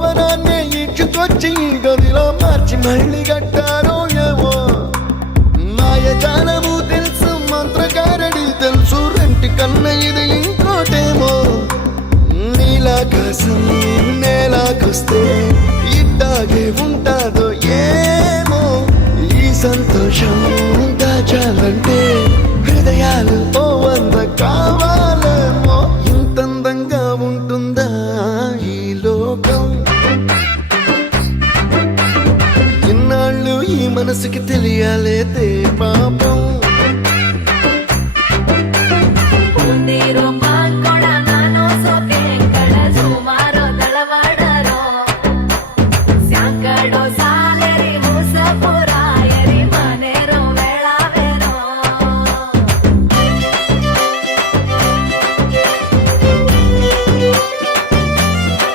భవనాన్ని ఇచ్చుకొచ్చి గదిలో మార్చి మళ్ళీ కట్టారో ఏమో మాయజాలము తెలుసు మంత్రకారడి తెలుసు రెంటి కన్న ఇది ఇంకోటేమో నీలాకాశం నేలాకొస్తే ఇట్టాగే ఉంటాదో ఏమో ఈ సంతోషం దాచాలంటే హృదయాలు ఓ వంద కావాలేమో ఇంతందంగా ఉంటుందా ఈ లోకం ఇన్నాళ్ళు ఈ మనసుకి తెలియాలే